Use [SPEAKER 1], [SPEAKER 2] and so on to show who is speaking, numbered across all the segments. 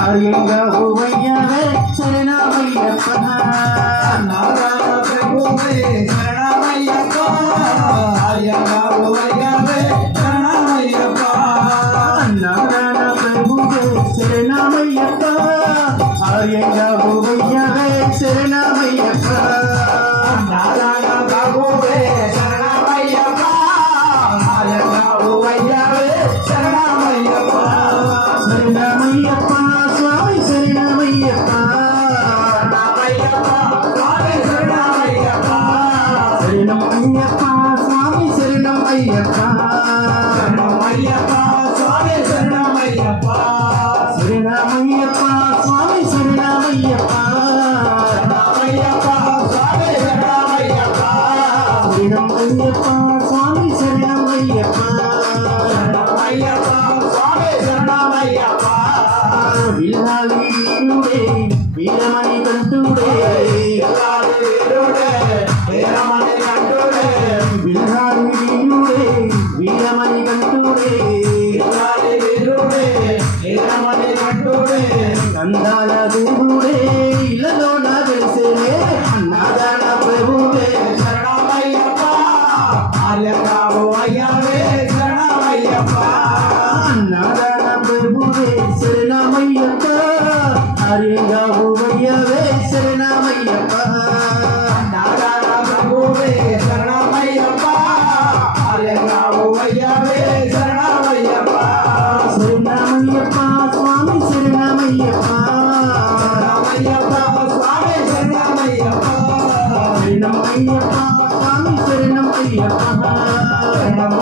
[SPEAKER 1] அழிங்க ஹோமையவே சரணமையப்பனா
[SPEAKER 2] நாராயண பிரபுவே
[SPEAKER 1] 也罢 ಚಂದನ ಗುರುಡೇ ಇಲ್ಲದೋಣ ಬೆಳೆಸಿದೆ ಅನ್ನದಾನ ಪ್ರಭುವೇ
[SPEAKER 2] ಶರಣಮಯ್ಯಪ್ಪ ಆರ್ಯಪ್ರಾವಯ್ಯವೇ ಶರಣಮಯ್ಯಪ್ಪ
[SPEAKER 1] ಅನ್ನದಾನ ಪ್ರಭುವೇ ಶರಣಮಯ್ಯಪ್ಪ ಆರ್ಯಗಾವುವಯ್ಯವೇ ಶರಣಮಯ್ಯಪ್ಪ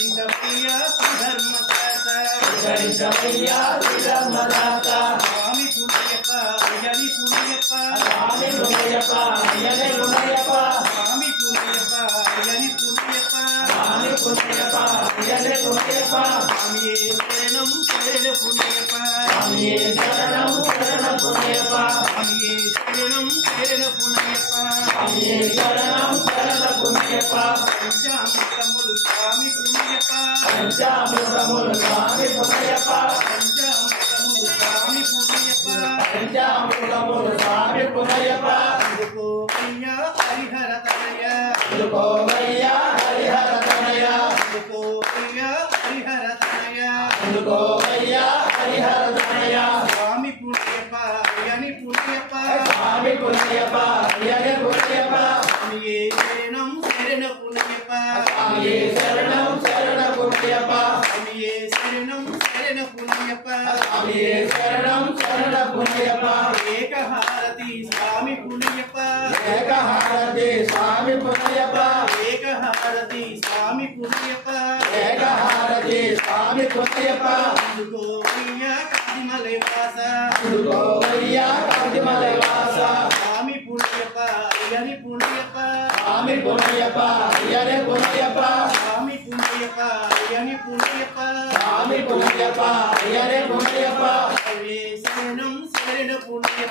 [SPEAKER 3] ప్రియ సుధర్మదాత
[SPEAKER 2] ఉదరించ ప్రియ
[SPEAKER 4] సుధర్మదాత
[SPEAKER 3] స్వామి పుణ్యప అయ్యని పుణ్యప స్వామి
[SPEAKER 2] పుణ్యప అయ్యని పుణ్యప
[SPEAKER 3] స్వామి పుణ్యప అయ్యని పుణ్యప స్వామి
[SPEAKER 2] పుణ్యప అయ్యని పుణ్యప
[SPEAKER 3] స్వామియే శరణం శరణ పుణ్యప
[SPEAKER 2] స్వామియే
[SPEAKER 3] శరణం శరణ
[SPEAKER 4] పుణ్యప
[SPEAKER 3] పంచామృతములు స్వామి పుణ్యప
[SPEAKER 4] పంచామృతములు స్వామి పుణ్యప
[SPEAKER 3] పంచామృతములు స్వామి పుణ్యప
[SPEAKER 4] పంచామృతములు స్వామి పుణ్యప
[SPEAKER 3] పునయప్ప
[SPEAKER 2] శరణం శరణ పునయప్ప
[SPEAKER 3] ఏకహారతి స్వామి పునయప్ప
[SPEAKER 2] ఏకహారతి స్వామి పునయప్ప
[SPEAKER 3] ఏకహారతి స్వామి పునయప్ప
[SPEAKER 2] ఏకహారతి స్వామి పునయప్ప
[SPEAKER 3] గోవయ్యా కాదిమలై వాస.
[SPEAKER 2] గోవయ్యా కాదిమలై వాస
[SPEAKER 3] స్వామి పునయప్ప అయ్యని పునయప్ప
[SPEAKER 2] స్వామి
[SPEAKER 4] పునయప్ప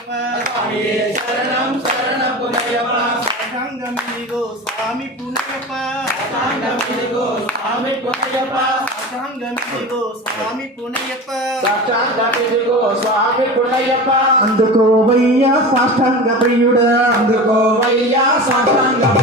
[SPEAKER 3] சாமியே
[SPEAKER 2] சரணம்
[SPEAKER 4] சரணம்
[SPEAKER 2] புனையப்பா.
[SPEAKER 3] சங்கம் சுவாமி புனையப்பா.
[SPEAKER 2] சங்கம் சுவாமி புனையப்பா. சுவாமி புனையப்பா.
[SPEAKER 1] அந்த கோவையா சாஷ்டாங்க பிரியுட
[SPEAKER 2] அந்த கோவையா சாஷ்டாங்க